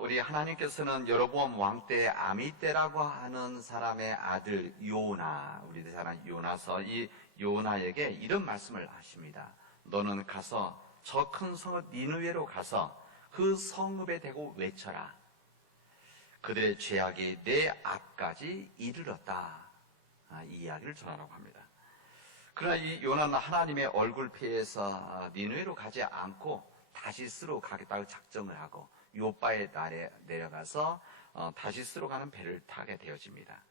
우리 하나님께서는 여로보암 왕 때 아미떼라고 하는 사람의 아들 요나, 우리들 잘 아는 요나서, 이 요나에게 이런 말씀을 하십니다. 너는 가서 저 큰 성읍 니느웨로 가서 그 성읍에 대고 외쳐라. 그들의 죄악이 내 앞까지 이르렀다. 이 이야기를 전하라고 합니다. 그러나 이 요나는 하나님의 얼굴 피해서 니느웨로 가지 않고 다시스로 가겠다고 작정을 하고 요바에 내려가서 다시스로 가는 배를 타게 되어집니다.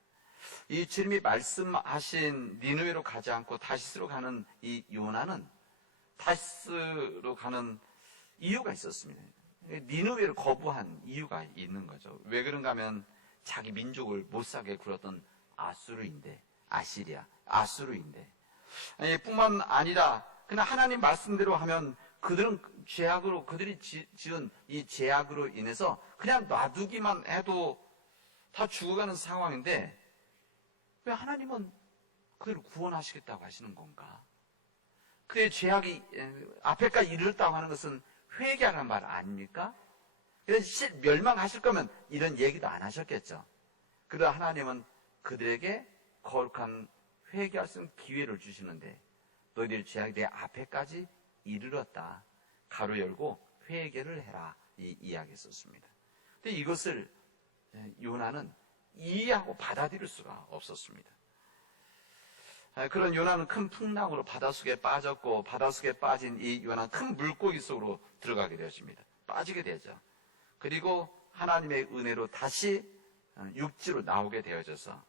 이 주님이 말씀하신 니느웨로 가지 않고 다시스로 가는 이 요나는 다시스로 가는 이유가 있었습니다. 니느웨를 거부한 이유가 있는 거죠. 왜 그런가 하면 자기 민족을 못살게 굴었던 아수르인데 뿐만 아니라 그냥 하나님 말씀대로 하면 그들은 죄악으로, 그들이 지은 이 죄악으로 인해서 그냥 놔두기만 해도 다 죽어가는 상황인데 왜 하나님은 그들을 구원하시겠다고 하시는 건가? 그의 죄악이 앞에까지 이르렀다고 하는 것은 회개하는 말 아닙니까? 그래서 멸망하실 거면 이런 얘기도 안 하셨겠죠. 그러나 하나님은 그들에게 거룩한 회개할 수 있는 기회를 주시는데 너희들의 죄악이 내 앞에까지 이르렀다. 가로 열고 회개를 해라. 이 이야기 썼습니다. 근데 이것을 요나는 이해하고 받아들일 수가 없었습니다. 그런 요나는 큰 풍랑으로 바닷속에 빠졌고 바닷속에 빠진 이 요나는 큰 물고기 속으로 들어가게 되었습니다. 빠지게 되죠. 그리고 하나님의 은혜로 다시 육지로 나오게 되어져서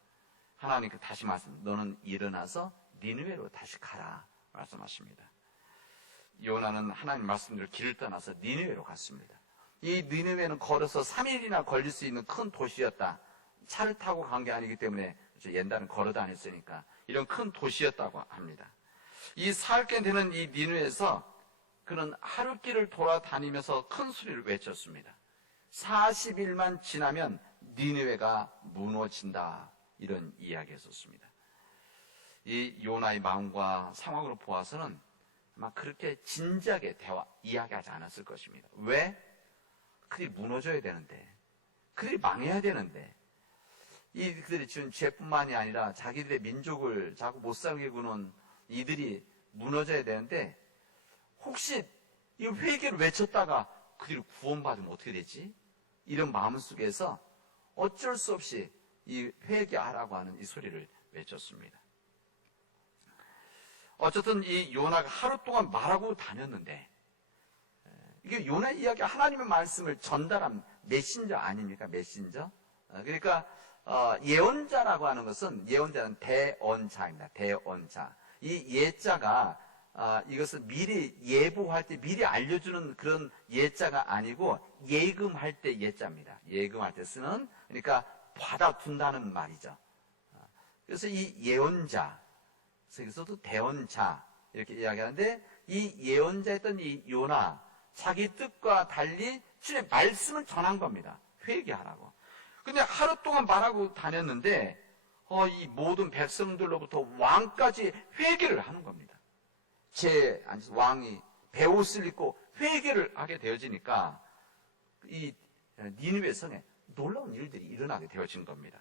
하나님께 다시 말씀, 너는 일어나서 니느웨로 다시 가라 말씀하십니다. 요나는 하나님 말씀대로 길을 떠나서 니느웨로 갔습니다. 이 니느웨는 걸어서 3일이나 걸릴 수 있는 큰 도시였다. 차를 타고 간 게 아니기 때문에 옛날은 걸어 다녔으니까 이런 큰 도시였다고 합니다. 이 사흘째 되는 이 니느웨에서 그는 하루길을 돌아다니면서 큰 소리를 외쳤습니다. 40일만 지나면 니느웨가 무너진다. 이런 이야기였었습니다. 이 요나의 마음과 상황으로 보아서는 아마 그렇게 진지하게 이야기하지 않았을 것입니다. 왜? 그들이 무너져야 되는데, 그들이 망해야 되는데, 그들이 지은 죄뿐만이 아니라 자기들의 민족을 자꾸 못 살게 구는 이들이 무너져야 되는데, 혹시 이 회개를 외쳤다가 그들이 구원받으면 어떻게 되지? 이런 마음 속에서 어쩔 수 없이 이 회개하라고 하는 이 소리를 외쳤습니다. 어쨌든 이 요나가 하루 동안 말하고 다녔는데, 이게 요나 이야기 하나님의 말씀을 전달한 메신저 아닙니까? 메신저. 그러니까 예언자라고 하는 것은, 예언자는 대언자입니다. 대언자. 이 예자가 이것은 미리 예보할 때 미리 알려주는 그런 예자가 아니고 예금할 때 예자입니다. 예금할 때 쓰는, 그러니까 받아둔다는 말이죠. 그래서 이 예언자, 여기서도 대언자 이렇게 이야기하는데, 이 예언자였던 이 요나, 자기 뜻과 달리 주님의 말씀을 전한 겁니다. 회개하라고. 근데 하루 동안 말하고 다녔는데 이 모든 백성들로부터 왕까지 회개를 하는 겁니다. 왕이 베옷을 입고 회개를 하게 되어지니까 이 니느웨 성에 놀라운 일들이 일어나게 되어진 겁니다.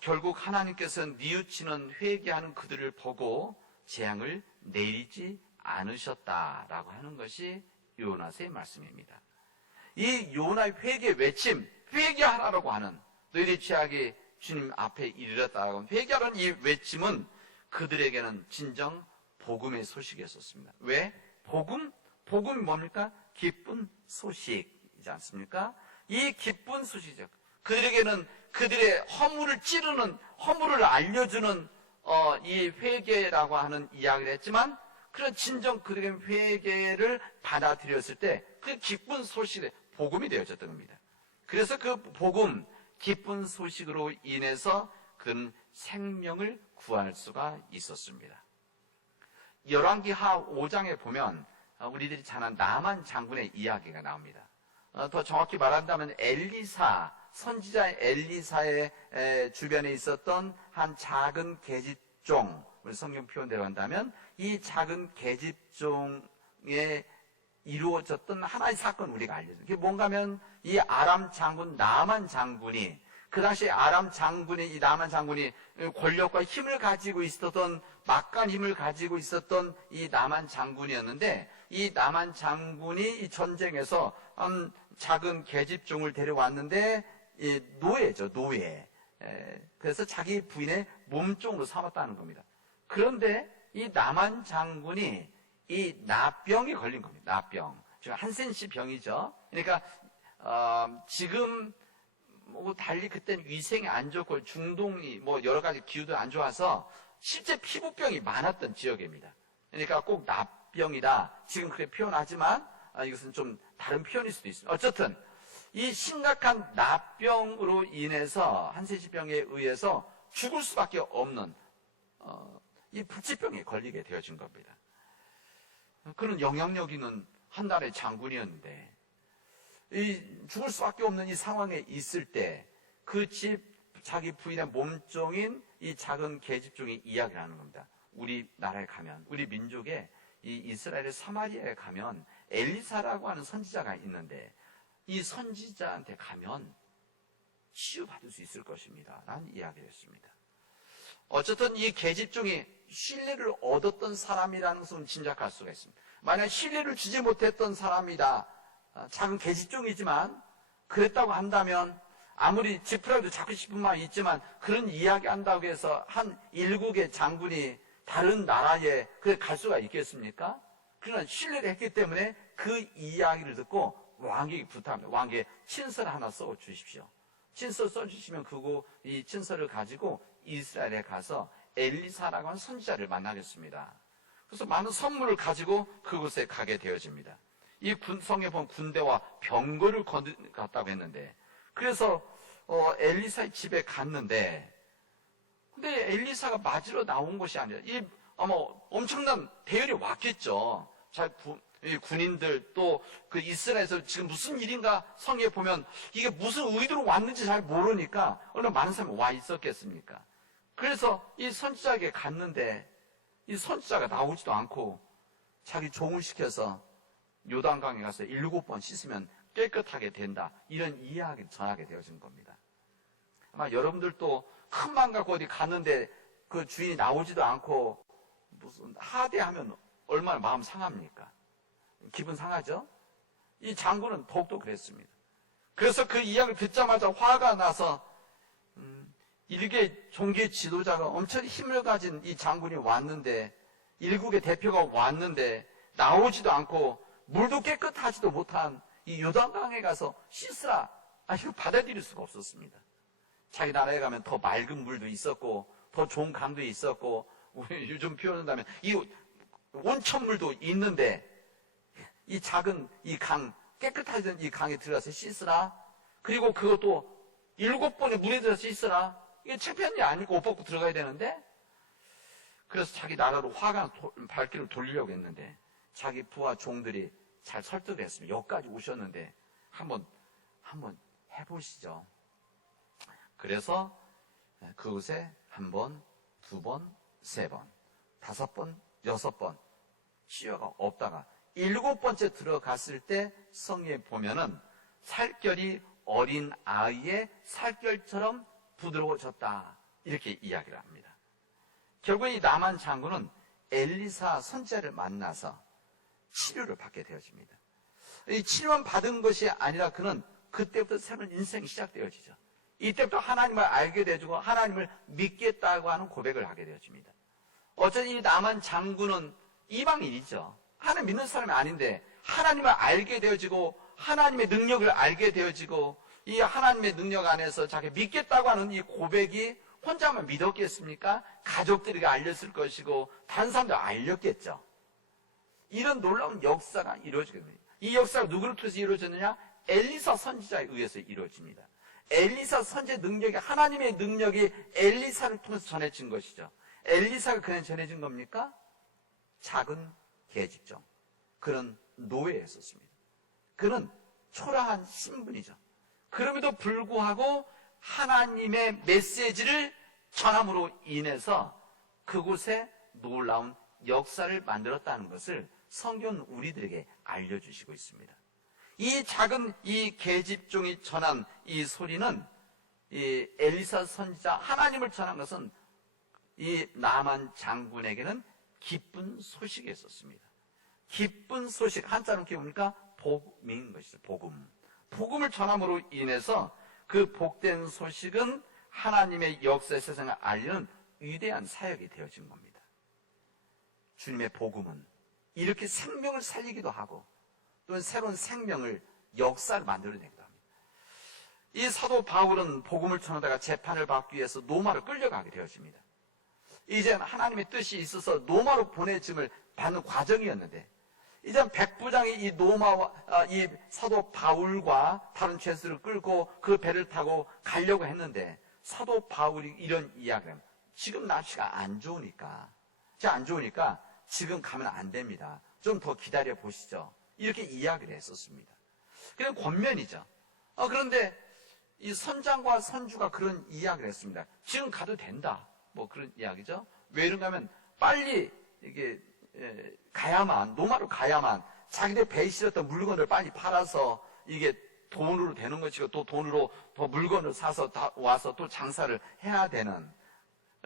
결국 하나님께서는 뉘우치는 회개하는 그들을 보고 재앙을 내리지 않으셨다라고 하는 것이 요나서의 말씀입니다. 이 요나의 회개 외침, 회개하라고 하는, 너희들의 죄악이 주님 앞에 이르렀다라고 하는 회개하라는 이 외침은 그들에게는 진정 복음의 소식이었습니다. 왜? 복음이 뭡니까? 기쁜 소식이지 않습니까? 이 기쁜 소식이죠. 그들에게는 그들의 허물을 알려주는 이 회개라고 하는 이야기를 했지만, 그런 진정 그들에게 회개를 받아들였을 때 그 기쁜 소식이 복음이 되어졌던 겁니다. 그래서 그 복음, 기쁜 소식으로 인해서 그는 생명을 구할 수가 있었습니다. 열왕기하 5장에 보면 우리들이 잘 아는 나만 장군의 이야기가 나옵니다. 더 정확히 말한다면 선지자 엘리사의 주변에 있었던 한 작은 계집종, 우리 성경 표현대로 한다면 이 작은 계집종의 이루어졌던 하나의 사건 우리가 알려줘요. 그게 뭔가 하면 이 아람 장군 나만 장군이 그 당시 아람 장군이 이 나만 장군이 권력과 힘을 가지고 있었던 막강한 힘을 가지고 있었던 이 나만 장군이었는데 이 나만 장군이 이 전쟁에서 작은 계집종을 데려왔는데 노예죠, 노예. 그래서 자기 부인의 몸종으로 삼았다는 겁니다. 그런데 이 나만 장군이 이 나병이 걸린 겁니다. 나병. 지금 한센시 병이죠. 그러니까 지금 뭐 달리 그때는 위생이 안 좋고 중동이 뭐 여러 가지 기후도 안 좋아서 실제 피부병이 많았던 지역입니다. 그러니까 꼭 나병이다. 지금 그렇게 표현하지만 이것은 좀 다른 표현일 수도 있습니다. 어쨌든 이 심각한 나병으로 인해서 한센시병에 의해서 죽을 수밖에 없는 이 불치병에 걸리게 되어진 겁니다. 그런 영향력 있는 한 나라의 장군이었는데 이 죽을 수밖에 없는 이 상황에 있을 때 그 집 자기 부인의 몸종인 이 작은 계집종이 이야기를 하는 겁니다. 우리 나라에 가면 우리 민족에 이 이스라엘의 사마리아에 가면 엘리사라고 하는 선지자가 있는데 이 선지자한테 가면 치유받을 수 있을 것입니다. 라는 이야기를 했습니다. 어쨌든 이 계집종이 신뢰를 얻었던 사람이라는 것은 짐작할 수가 있습니다. 만약 신뢰를 주지 못했던 사람이다. 작은 계집종이지만 그랬다고 한다면 아무리 지푸라기도 잡고 싶은 마음이 있지만 그런 이야기 한다고 해서 한 일국의 장군이 다른 나라에 갈 수가 있겠습니까? 그러나 신뢰를 했기 때문에 그 이야기를 듣고 왕에게 부탁합니다. 왕에게 친서를 하나 써 주십시오. 친서 써주시면 이 친서를 가지고 이스라엘에 가서 엘리사라고 하는 선지자를 만나겠습니다. 그래서 많은 선물을 가지고 그곳에 가게 되어집니다. 이 성에 보면 군대와 병거를 갔다고 했는데 그래서 엘리사의 집에 갔는데 근데 엘리사가 맞으러 나온 것이 아니라 아마 엄청난 대열이 왔겠죠. 군인들 또 그 이스라엘에서 지금 무슨 일인가 성에 보면 이게 무슨 의도로 왔는지 잘 모르니까 얼마나 많은 사람이 와 있었겠습니까? 그래서 이 선지자에게 갔는데 이 선지자가 나오지도 않고 자기 종을 시켜서 요단강에 가서 7번 씻으면 깨끗하게 된다. 이런 이야기를 전하게 되어진 겁니다. 아마 여러분들도 큰 맘 갖고 어디 갔는데 그 주인이 나오지도 않고 무슨 하대하면 얼마나 마음 상합니까? 기분 상하죠? 이 장군은 더욱더 그랬습니다. 그래서 그 이야기를 듣자마자 화가 나서 일개 종교 지도자가 엄청 힘을 가진 이 장군이 왔는데 일국의 대표가 왔는데 나오지도 않고 물도 깨끗하지도 못한 이 요단강에 가서 씻으라. 이거 받아들일 수가 없었습니다. 자기 나라에 가면 더 맑은 물도 있었고 더 좋은 강도 있었고 우리 요즘 표현한다면 이 온천물도 있는데 이 작은 이 강 깨끗하던 이 강에 들어가서 씻으라. 그리고 그것도 7번에 물에 들어가서 씻으라. 이게 창피한 일 아니고 옷 벗고 들어가야 되는데 그래서 자기 나라로 화가 발길을 돌리려고 했는데 자기 부하 종들이 잘 설득을 했습니다. 여기까지 오셨는데 한번 해보시죠. 그래서 그곳에 1번, 2번, 3번, 5번, 6번 치유가 없다가 7번째 들어갔을 때 성경에 보면은 살결이 어린 아이의 살결처럼 부드러워졌다. 이렇게 이야기를 합니다. 결국 이 나만 장군은 엘리사 선지자를 만나서 치료를 받게 되어집니다. 이 치료만 받은 것이 아니라 그는 그때부터 새로운 인생이 시작되어지죠. 이때부터 하나님을 알게 되어지고 하나님을 믿겠다고 하는 고백을 하게 되어집니다. 어쨌든 이 나만 장군은 이방인이죠. 하나님 믿는 사람이 아닌데 하나님을 알게 되어지고 하나님의 능력을 알게 되어지고 이 하나님의 능력 안에서 자기 믿겠다고 하는 이 고백이 혼자만 믿었겠습니까? 가족들에게 알렸을 것이고 다른 사람들 알렸겠죠. 이런 놀라운 역사가 이루어지게 됩니다. 이 역사가 누구를 통해서 이루어졌느냐? 엘리사 선지자에 의해서 이루어집니다. 엘리사 선지의 능력이 하나님의 능력이 엘리사를 통해서 전해진 것이죠. 엘리사가 그냥 전해진 겁니까? 작은 계집종. 그는 노예였었습니다. 그는 초라한 신분이죠. 그럼에도 불구하고 하나님의 메시지를 전함으로 인해서 그곳에 놀라운 역사를 만들었다는 것을 성경은 우리들에게 알려주시고 있습니다. 이 작은 이 계집종이 전한 이 소리는 이 엘리사 선지자 하나님을 전한 것은 이 나만 장군에게는 기쁜 소식이었습니다. 기쁜 소식, 한자로 키우니까 복음인 것이죠. 복음을 전함으로 인해서 그 복된 소식은 하나님의 역사의 세상을 알리는 위대한 사역이 되어진 겁니다. 주님의 복음은 이렇게 생명을 살리기도 하고 또는 새로운 생명을 역사를 만들어내기도 합니다. 이 사도 바울은 복음을 전하다가 재판을 받기 위해서 로마로 끌려가게 되어집니다. 이제 하나님의 뜻이 있어서 로마로 보내짐을 받는 과정이었는데 이제 백부장이 이 사도 바울과 다른 죄수를 끌고 그 배를 타고 가려고 했는데 사도 바울이 이런 이야기를 합니다. 지금 날씨가 안 좋으니까 지금 가면 안 됩니다. 좀 더 기다려 보시죠. 이렇게 이야기를 했었습니다. 그냥 권면이죠. 그런데 이 선장과 선주가 그런 이야기를 했습니다. 지금 가도 된다. 뭐 그런 이야기죠. 왜 이런가 하면 빨리 이게 로마로 가야만 자기들 배에 실었던 물건을 빨리 팔아서 이게 돈으로 되는 것이고 또 돈으로 더 물건을 사서 와서 또 장사를 해야 되는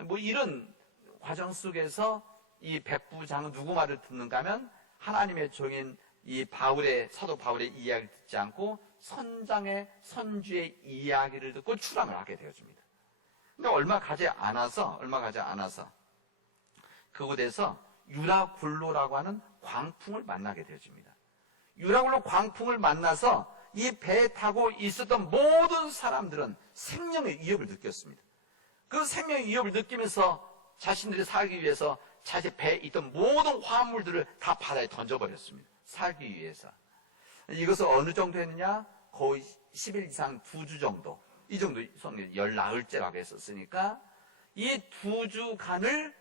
뭐 이런 과정 속에서 이 백부장은 누구 말을 듣는가 하면 하나님의 종인 이 사도 바울의 이야기를 듣지 않고 선장의 선주의 이야기를 듣고 출항을 하게 되어집니다. 근데 얼마 가지 않아서 그곳에서 유라굴로라고 하는 광풍을 만나게 되어집니다. 유라굴로 광풍을 만나서 이 배에 타고 있었던 모든 사람들은 생명의 위협을 느꼈습니다. 그 생명의 위협을 느끼면서 자신들이 살기 위해서 자기 배에 있던 모든 화물들을 다 바다에 던져버렸습니다. 살기 위해서. 이것을 어느 정도 했느냐? 거의 10일 이상 2주 정도. 이 정도 성경 열 나흘째라고 했었으니까 이 2주간을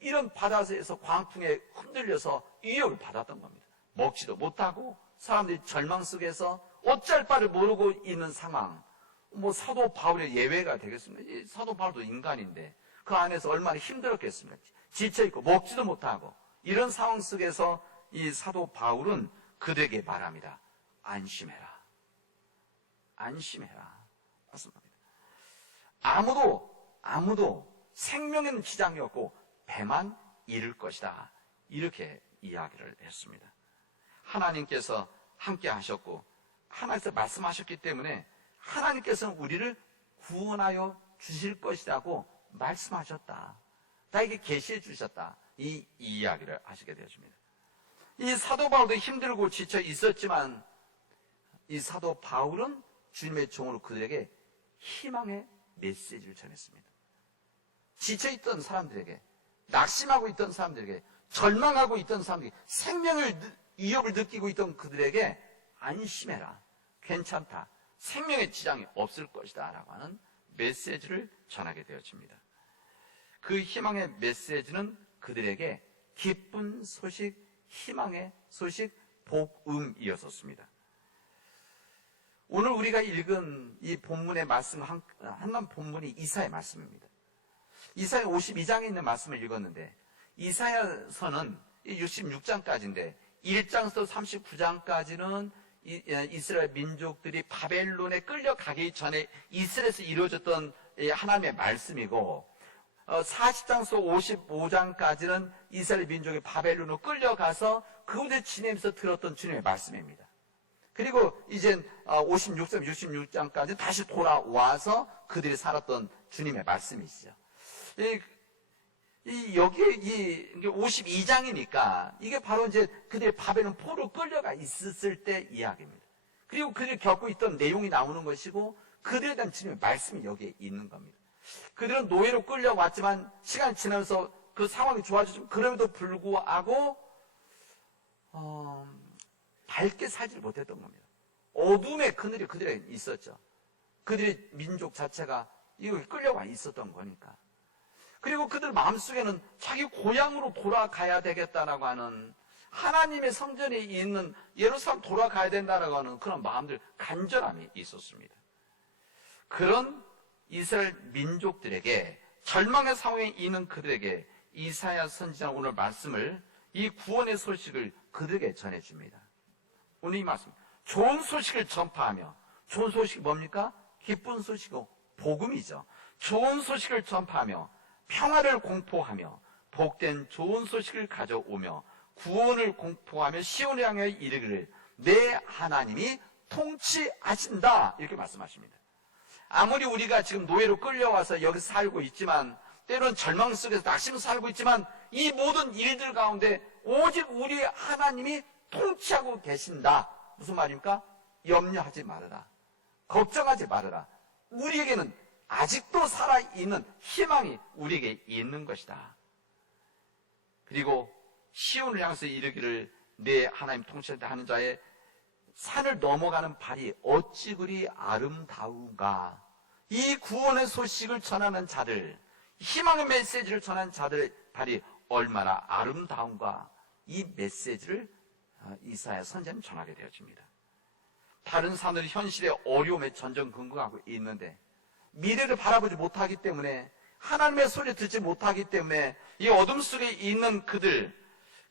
이런 바다에서 광풍에 흔들려서 위협을 받았던 겁니다. 먹지도 못하고 사람들이 절망 속에서 어쩔 바를 모르고 있는 상황. 뭐 사도 바울의 예외가 되겠습니다. 이 사도 바울도 인간인데 그 안에서 얼마나 힘들었겠습니까? 지쳐있고 먹지도 못하고 이런 상황 속에서 이 사도 바울은 그들에게 말합니다. 안심해라. 맞습니다. 아무도 생명에는 지장이 없고 배만 잃을 것이다. 이렇게 이야기를 했습니다. 하나님께서 함께 하셨고 하나님께서 말씀하셨기 때문에 하나님께서는 우리를 구원하여 주실 것이라고 말씀하셨다. 나에게 계시해 주셨다. 이 이야기를 하시게 되었습니다. 이 사도 바울도 힘들고 지쳐 있었지만 이 사도 바울은 주님의 종으로 그들에게 희망의 메시지를 전했습니다. 지쳐있던 사람들에게, 낙심하고 있던 사람들에게, 절망하고 있던 사람들에게, 생명의 위협을 느끼고 있던 그들에게 안심해라. 괜찮다. 생명의 지장이 없을 것이다. 라고 하는 메시지를 전하게 되어집니다. 그 희망의 메시지는 그들에게 기쁜 소식, 희망의 소식, 복음이었었습니다. 오늘 우리가 읽은 이 본문의 말씀, 한 본문이 이사야 말씀입니다. 이사야 52장에 있는 말씀을 읽었는데, 이사야서는 66장까지인데, 1장부터 39장까지는 이스라엘 민족들이 바벨론에 끌려가기 전에 이스라엘에서 이루어졌던 하나님의 말씀이고, 40장에서 55장까지는 이스라엘 민족이 바벨론으로 끌려가서 그곳에 지내면서 들었던 주님의 말씀입니다. 그리고 이제 56장까지 다시 돌아와서 그들이 살았던 주님의 말씀이시죠. 여기에 52장이니까 이게 바로 이제 그들이 바벨론 포로 끌려가 있었을 때 이야기입니다. 그리고 그들이 겪고 있던 내용이 나오는 것이고 그들에 대한 주님의 말씀이 여기에 있는 겁니다. 그들은 노예로 끌려왔지만 시간이 지나면서 그 상황이 좋아지지만 그럼에도 불구하고 밝게 살지를 못했던 겁니다. 어둠의 그늘이 그들에게 있었죠. 그들의 민족 자체가 이거 끌려와 있었던 거니까. 그리고 그들 마음속에는 자기 고향으로 돌아가야 되겠다라고 하는 하나님의 성전이 있는 예루살렘 돌아가야 된다라고 하는 그런 마음들, 간절함이 있었습니다. 그런 이스라엘 민족들에게 절망의 상황에 있는 그들에게 이사야 선지자는 오늘 말씀을 이 구원의 소식을 그들에게 전해줍니다. 오늘 이 말씀, 좋은 소식을 전파하며, 좋은 소식이 뭡니까? 기쁜 소식이고 복음이죠. 좋은 소식을 전파하며 평화를 공포하며 복된 좋은 소식을 가져오며 구원을 공포하며 시온을 향하여 이르기를 내 하나님이 통치하신다, 이렇게 말씀하십니다. 아무리 우리가 지금 노예로 끌려와서 여기서 살고 있지만, 때로는 절망 속에서 낙심 살고 있지만, 이 모든 일들 가운데 오직 우리 하나님이 통치하고 계신다. 무슨 말입니까? 염려하지 말아라. 걱정하지 말아라. 우리에게는 아직도 살아있는 희망이 우리에게 있는 것이다. 그리고 시온을 향해서 이르기를 내 하나님 통치한다 하는 자의 산을 넘어가는 발이 어찌 그리 아름다운가. 이 구원의 소식을 전하는 자들, 희망의 메시지를 전하는 자들의 발이 얼마나 아름다운가. 이 메시지를 이사야 선지자는 전하게 되어집니다. 다른 사람들이 현실의 어려움에 전전긍긍하고 있는데 미래를 바라보지 못하기 때문에, 하나님의 소리를 듣지 못하기 때문에 이 어둠 속에 있는 그들,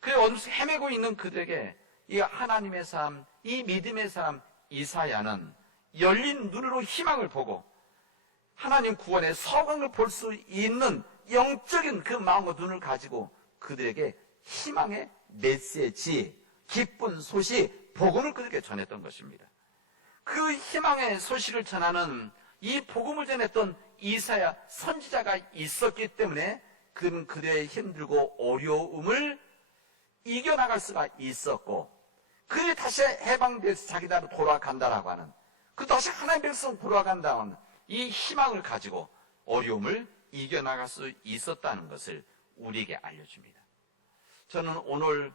그 어둠 속에 헤매고 있는 그들에게 이 하나님의 삶, 이 믿음의 삶 이사야는 열린 눈으로 희망을 보고 하나님 구원의 서광을 볼 수 있는 영적인 그 마음과 눈을 가지고 그들에게 희망의 메시지, 기쁜 소식, 복음을 그들에게 전했던 것입니다. 그 희망의 소식을 전하는 이 복음을 전했던 이사야 선지자가 있었기 때문에 그는 그들의 힘들고 어려움을 이겨나갈 수가 있었고, 그들이 다시 해방돼서 자기 나라로 돌아간다라고 하는, 그 다시 하나님의 백성 돌아간다는 이 희망을 가지고 어려움을 이겨나갈 수 있었다는 것을 우리에게 알려줍니다. 저는 오늘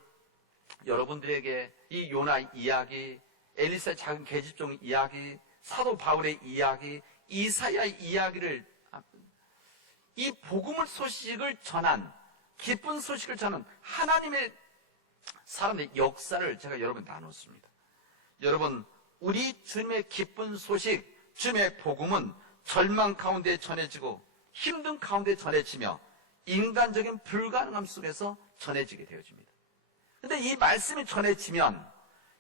여러분들에게 이 요나 이야기, 엘리사의 작은 계집종 이야기, 사도 바울의 이야기, 이사야의 이야기를, 이 복음을 소식을 전한, 기쁜 소식을 전한 하나님의 사람의 역사를 제가 여러분께 나눴습니다. 여러분, 우리 주님의 기쁜 소식, 주님의 복음은 절망 가운데 전해지고 힘든 가운데 전해지며 인간적인 불가능함 속에서 전해지게 되어집니다. 그런데 이 말씀이 전해지면,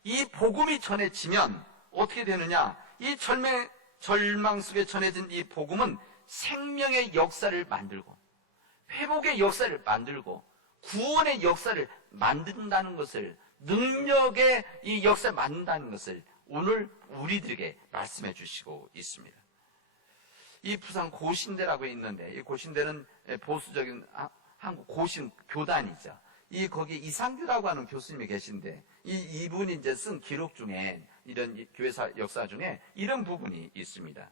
이 복음이 전해지면 어떻게 되느냐? 이 절망 속에 전해진 이 복음은 생명의 역사를 만들고 회복의 역사를 만들고 구원의 역사를 만든다는 것을, 능력의 이 역사를 만든다는 것을 오늘 우리들에게 말씀해 주시고 있습니다. 이 부산 고신대라고 있는데, 이 고신대는 보수적인 한국 고신 교단이죠. 거기 이상규라고 하는 교수님이 계신데, 이분이 이제 쓴 기록 중에, 이런 교회사 역사 중에 이런 부분이 있습니다.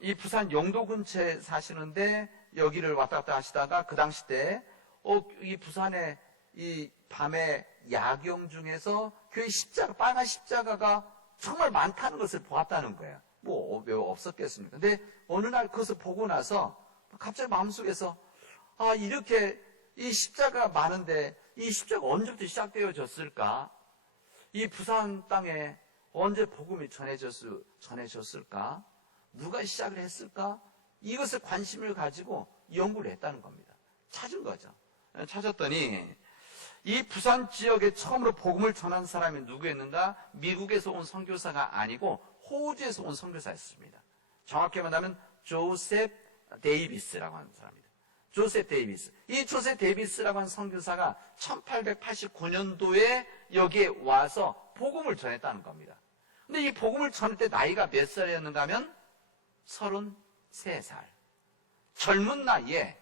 이 부산 영도 근처에 사시는데, 여기를 왔다 갔다 하시다가 그 당시 때, 이 부산에 이 밤에 야경 중에서 교회 십자가, 빨간 십자가가 정말 많다는 것을 보았다는 거예요. 왜 없었겠습니까? 근데 어느 날 그것을 보고 나서 갑자기 마음속에서, 이렇게 이 십자가가 많은데 이 십자가 언제부터 시작되어졌을까? 이 부산 땅에 언제 복음이 전해졌을까? 누가 시작을 했을까? 이것에 관심을 가지고 연구를 했다는 겁니다. 찾은 거죠. 찾았더니 이 부산 지역에 처음으로 복음을 전한 사람이 누구였는가? 미국에서 온 선교사가 아니고 호주에서 온 선교사였습니다. 정확히 말하면 조셉 데이비스라고 하는 사람입니다. 조셉 데이비스. 이 조셉 데이비스라고 하는 선교사가 1889년도에 여기에 와서 복음을 전했다는 겁니다. 근데 이 복음을 전할 때 나이가 몇 살이었는가 하면 33살. 젊은 나이에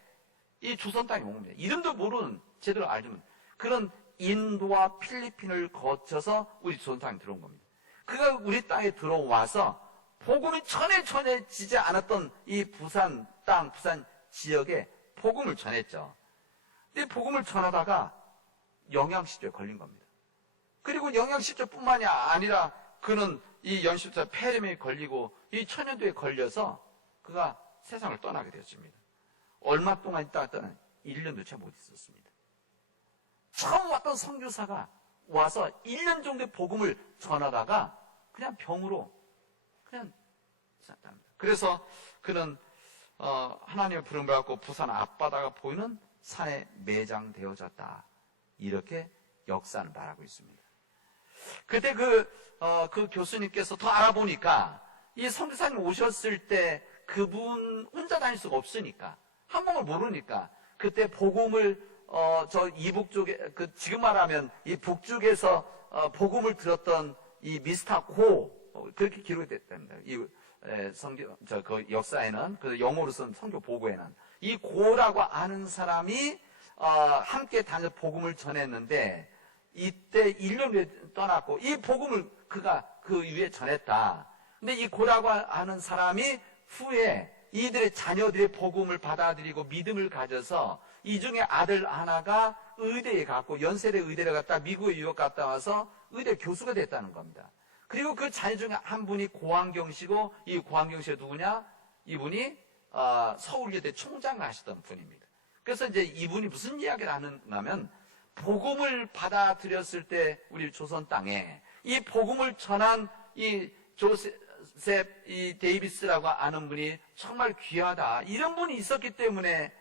이 조선 땅에 온 겁니다. 이름도 모르는, 제대로 알지만 그런 인도와 필리핀을 거쳐서 우리 조선 땅에 들어온 겁니다. 그가 우리 땅에 들어와서 복음이 전해지지 않았던 이 부산 땅, 부산 지역에 복음을 전했죠. 근데 복음을 전하다가 영양실조에 걸린 겁니다. 그리고 영양실조뿐만이 아니라 그는 이 연실자 폐렴에 걸리고 이 천연두에 걸려서 그가 세상을 떠나게 되었습니다. 얼마 동안 있다가 떠나 1년도 채 못 있었습니다. 처음 왔던 선교사가 와서 1년 정도의 복음을 전하다가 그냥 병으로 그냥 살았답니다. 그래서 그는 하나님의 부름을 받고 부산 앞바다가 보이는 산에 매장되어졌다. 이렇게 역사는 말하고 있습니다. 그때 그 교수님께서 더 알아보니까 이 선교사님 오셨을 때 그분 혼자 다닐 수가 없으니까, 한국을 모르니까 그때 복음을 저 이북 쪽에, 지금 말하면 이 북쪽에서 복음을 들었던 이 미스터 고, 그렇게 기록이 됐답니다. 그 역사에는, 그 영어로 쓴 선교 보고에는 이 고라고 아는 사람이 함께 다녀 복음을 전했는데, 이때 1년 후에 떠났고 이 복음을 그가 그 위에 전했다. 근데 이 고라고 하는 사람이 후에 이들의 자녀들의 복음을 받아들이고 믿음을 가져서 이 중에 아들 하나가 의대에 갔고, 연세대 의대를 갔다 미국에 유학 갔다 와서 의대 교수가 됐다는 겁니다. 그리고 그 자녀 중에 한 분이 고한경 씨고, 이 고한경 씨가 누구냐? 이분이 서울예대 총장을 하셨던 분입니다. 그래서 이제 이분이 무슨 이야기를 하냐면, 복음을 받아들였을 때 우리 조선 땅에 이 복음을 전한 이 조셉 이 데이비스라고 아는 분이 정말 귀하다, 이런 분이 있었기 때문에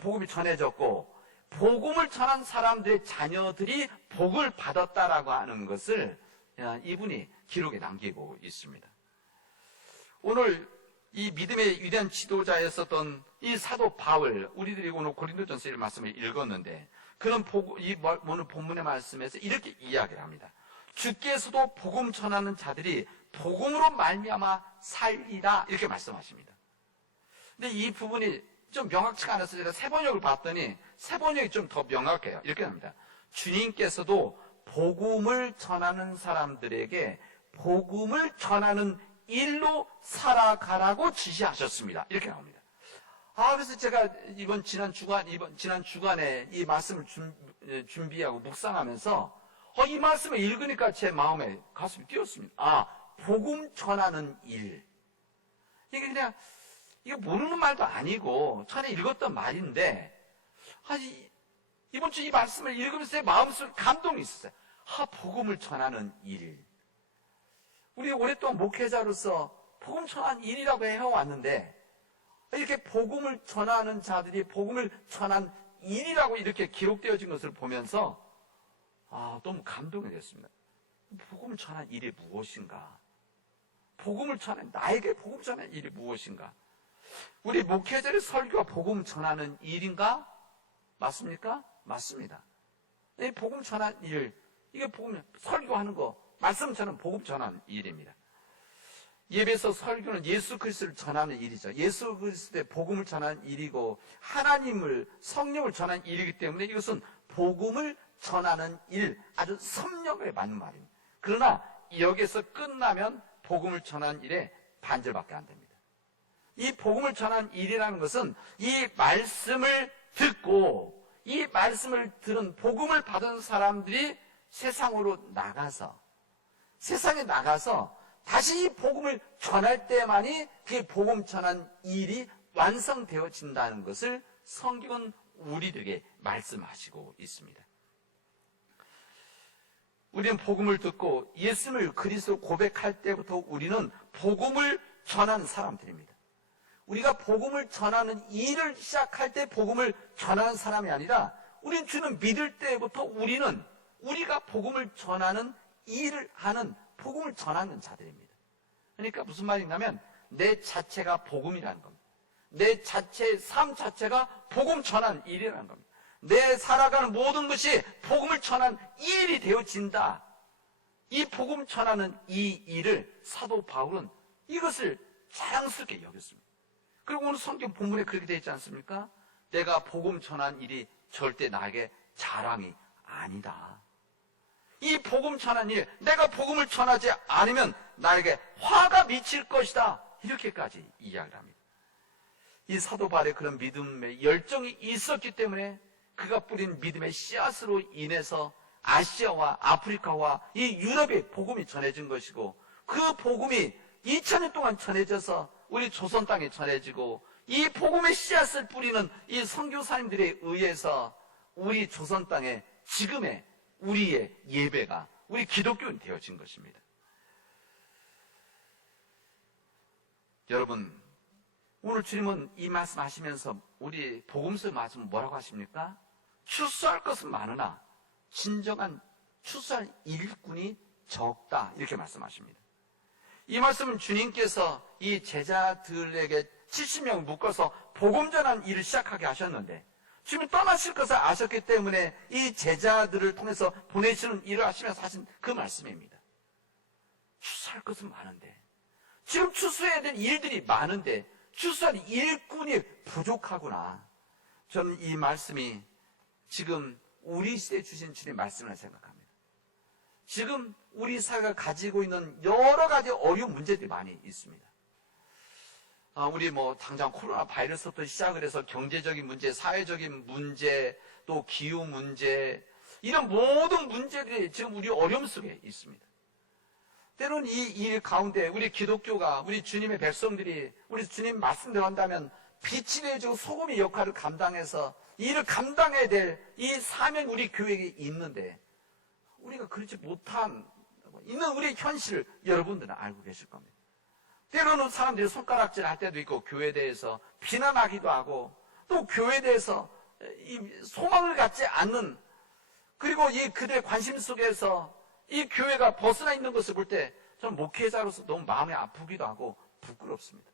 복음이 전해졌고, 복음을 전한 사람들의 자녀들이 복을 받았다라고 하는 것을 이분이 기록에 남기고 있습니다. 오늘 이 믿음의 위대한 지도자였었던 이 사도 바울, 우리들이 오늘 고린도전서 말씀을 읽었는데, 그런 오늘 본문의 말씀에서 이렇게 이야기를 합니다. 주께서도 복음 전하는 자들이 복음으로 말미암아 살리라, 이렇게 말씀하십니다. 근데 이 부분이 좀 명확치가 않아서 제가 새 번역을 봤더니 새 번역이 좀 더 명확해요. 이렇게 합니다. 주님께서도 복음을 전하는 사람들에게 복음을 전하는 일로 살아가라고 지시하셨습니다. 이렇게 나옵니다. 그래서 제가 지난 주간에 이 말씀을 준비하고 묵상하면서 이 말씀을 읽으니까 제 마음에 가슴이 뛰었습니다. 복음 전하는 일. 이게 그냥, 이거 모르는 말도 아니고, 전에 읽었던 말인데, 이번 주 이 말씀을 읽으면서 제 마음속에 감동이 있었어요. 복음을 전하는 일. 우리 오랫동안 목회자로서 복음 전하는 일이라고 해왔는데, 이렇게 복음을 전하는 자들이 복음을 전한 일이라고 이렇게 기록되어진 것을 보면서 너무 감동이 됐습니다. 복음을 전한 일이 무엇인가? 나에게 복음 전하는 일이 무엇인가? 우리 목회자의 설교가 복음 전하는 일인가? 맞습니까? 맞습니다. 이 복음 전하는 일, 이게 복음 설교하는 거, 말씀 전하는 복음 전하는 일입니다. 예배에서 설교는 예수 그리스도를 전하는 일이죠. 예수 그리스도의 복음을 전하는 일이고, 하나님을, 성령을 전하는 일이기 때문에 이것은 복음을 전하는 일, 아주 섭렵에 맞는 말입니다. 그러나 여기서 끝나면 복음을 전하는 일에 반절밖에 안 됩니다. 이 복음을 전하는 일이라는 것은 이 말씀을 듣고, 이 말씀을 들은 복음을 받은 사람들이 세상에 나가서 다시 이 복음을 전할 때만이 그 복음 전한 일이 완성되어진다는 것을 성경은 우리들에게 말씀하시고 있습니다. 우리는 복음을 듣고 예수를 그리스도 고백할 때부터 우리는 복음을 전하는 사람들입니다. 우리가 복음을 전하는 일을 시작할 때 복음을 전하는 사람이 아니라, 우리는 주는 믿을 때부터 우리가 복음을 전하는 일을 하는, 복음을 전하는 자들입니다. 그러니까 무슨 말이냐면, 내 자체가 복음이라는 겁니다. 내 자체의 삶 자체가 복음 전하는 일이라는 겁니다. 내 살아가는 모든 것이 복음을 전하는 일이 되어진다. 이 복음 전하는 이 일을 사도 바울은 이것을 자랑스럽게 여겼습니다. 그리고 오늘 성경 본문에 그렇게 되어 있지 않습니까? 내가 복음 전하는 일이 절대 나에게 자랑이 아니다. 이 복음 전하는 일, 내가 복음을 전하지 않으면 나에게 화가 미칠 것이다. 이렇게까지 이야기를 합니다. 이 사도 바울의 그런 믿음의 열정이 있었기 때문에 그가 뿌린 믿음의 씨앗으로 인해서 아시아와 아프리카와 이 유럽에 복음이 전해진 것이고, 그 복음이 2000년 동안 전해져서 우리 조선 땅에 전해지고, 이 복음의 씨앗을 뿌리는 이 선교사님들에 의해서 우리 조선 땅에 지금의 우리의 예배가, 우리 기독교는 되어진 것입니다. 여러분, 오늘 주님은 이 말씀 하시면서 우리 복음서 말씀 뭐라고 하십니까? 추수할 것은 많으나 진정한 추수할 일꾼이 적다 이렇게 말씀하십니다. 이 말씀은 주님께서 이 제자들에게 70명 묶어서 복음 전하는 일을 시작하게 하셨는데 주님이 떠나실 것을 아셨기 때문에 이 제자들을 통해서 보내시는 일을 하시면서 하신 그 말씀입니다. 추수할 것은 많은데 지금 추수해야 될 일들이 많은데 추수할 일꾼이 부족하구나. 저는 이 말씀이 지금 우리 시대에 주신 주님의 말씀을 생각합니다. 지금 우리 사회가 가지고 있는 여러 가지 어려운 문제들이 많이 있습니다. 우리 당장 코로나 바이러스부터 시작을 해서 경제적인 문제, 사회적인 문제, 또 기후 문제, 이런 모든 문제들이 지금 우리 어려움 속에 있습니다. 때로는 이 일 가운데 우리 기독교가, 우리 주님의 백성들이 우리 주님 말씀대로 한다면 빛이 되어지고 소금의 역할을 감당해서 이 일을 감당해야 될 이 사명이 우리 교회에 있는데 우리가 그렇지 못한 있는 우리 현실을 여러분들은 알고 계실 겁니다. 때로는 사람들이 손가락질 할 때도 있고 교회에 대해서 비난하기도 하고 또 교회에 대해서 이 소망을 갖지 않는 그리고 이 그들의 관심 속에서 이 교회가 벗어나 있는 것을 볼 때 저는 목회자로서 너무 마음이 아프기도 하고 부끄럽습니다.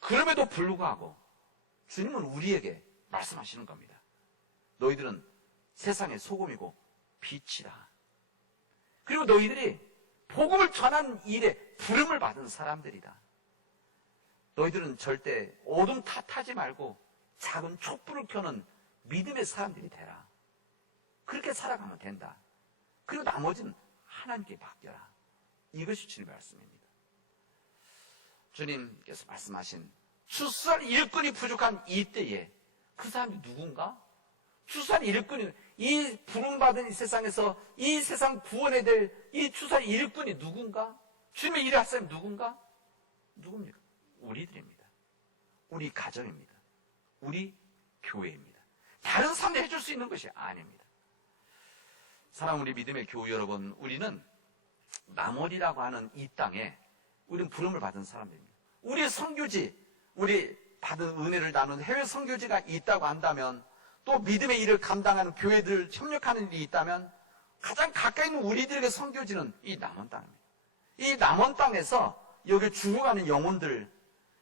그럼에도 불구하고 주님은 우리에게 말씀하시는 겁니다. 너희들은 세상의 소금이고 빛이다. 그리고 너희들이 복음을 전하는 일에 부름을 받은 사람들이다. 너희들은 절대 어둠 탓하지 말고 작은 촛불을 켜는 믿음의 사람들이 되라. 그렇게 살아가면 된다. 그리고 나머지는 하나님께 맡겨라. 이것이 주님의 말씀입니다. 주님께서 말씀하신 추수할 일꾼이 부족한 이때에 그 사람이 누군가? 추수할 일꾼이 이 부름받은 이 세상에서 이 세상 구원해야 될 이 추수할 일꾼이 누군가? 주님의 일을 할 사람이 누군가? 누굽니까? 우리들입니다. 우리 가정입니다. 우리 교회입니다. 다른 사람들이 해줄 수 있는 것이 아닙니다. 사랑하는 우리 믿음의 교우 여러분, 우리는 남원이라고 하는 이 땅에 우리는 부름을 받은 사람들입니다. 우리의 선교지, 우리 받은 은혜를 나누는 해외 선교지가 있다고 한다면 또 믿음의 일을 감당하는 교회들 협력하는 일이 있다면 가장 가까이 있는 우리들에게 선교지는 이 남원 땅입니다. 이 남원 땅에서 여기 죽어가는 영혼들,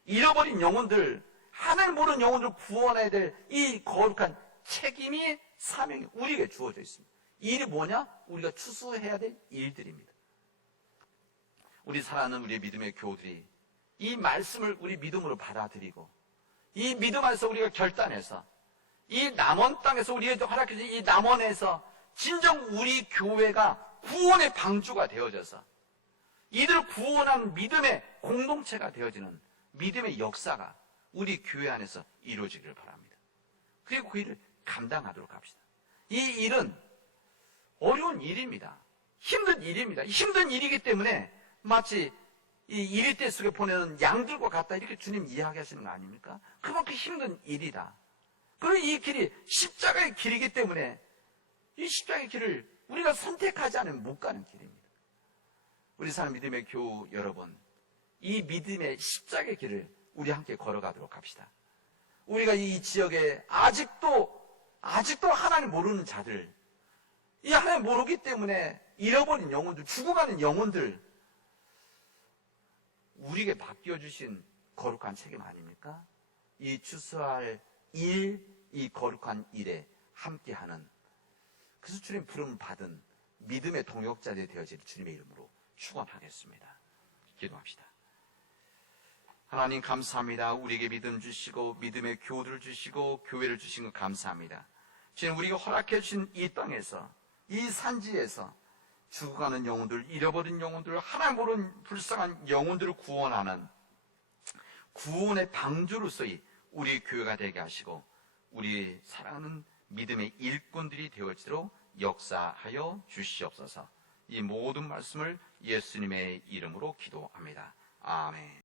잃어버린 영혼들, 하나님 모르는 영혼들을 구원해야 될 이 거룩한 책임이 사명이 우리에게 주어져 있습니다. 이 일이 뭐냐? 우리가 추수해야 될 일들입니다. 우리 사랑하는 우리의 믿음의 교우들이 이 말씀을 우리 믿음으로 받아들이고 이 믿음 안에서 우리가 결단해서 이 남원 땅에서 우리에게 허락해진 이 남원에서 진정 우리 교회가 구원의 방주가 되어져서 이들을 구원하는 믿음의 공동체가 되어지는 믿음의 역사가 우리 교회 안에서 이루어지기를 바랍니다. 그리고 그 일을 감당하도록 합시다. 이 일은 어려운 일입니다. 힘든 일입니다. 힘든 일이기 때문에 마치 이 일일대 속에 보내는 양들과 같다 이렇게 주님 이야기하시는 거 아닙니까? 그만큼 힘든 일이다. 그리고 이 길이 십자가의 길이기 때문에 이 십자가의 길을 우리가 선택하지 않으면 못 가는 길입니다. 우리 사람 믿음의 교우 여러분, 이 믿음의 십자가의 길을 우리 함께 걸어가도록 합시다. 우리가 이 지역에 아직도 하나님 모르는 자들, 이 하나님 모르기 때문에 잃어버린 영혼들, 죽어가는 영혼들, 우리에게 맡겨주신 거룩한 책임 아닙니까? 이 추수할 일, 이 거룩한 일에 함께하는, 그래서 주님 부름을 받은 믿음의 동역자들이 되어질 주님의 이름으로 축원하겠습니다. 기도합시다. 하나님 감사합니다. 우리에게 믿음 주시고 믿음의 교우들을 주시고 교회를 주신 것 감사합니다. 주님 우리가 허락해 주신 이 땅에서 이 산지에서 죽어가는 영혼들, 잃어버린 영혼들, 하나님 모르는 불쌍한 영혼들을 구원하는 구원의 방주로서의 우리 교회가 되게 하시고 우리 사랑하는 믿음의 일꾼들이 되어지도록 역사하여 주시옵소서. 이 모든 말씀을 예수님의 이름으로 기도합니다. 아멘.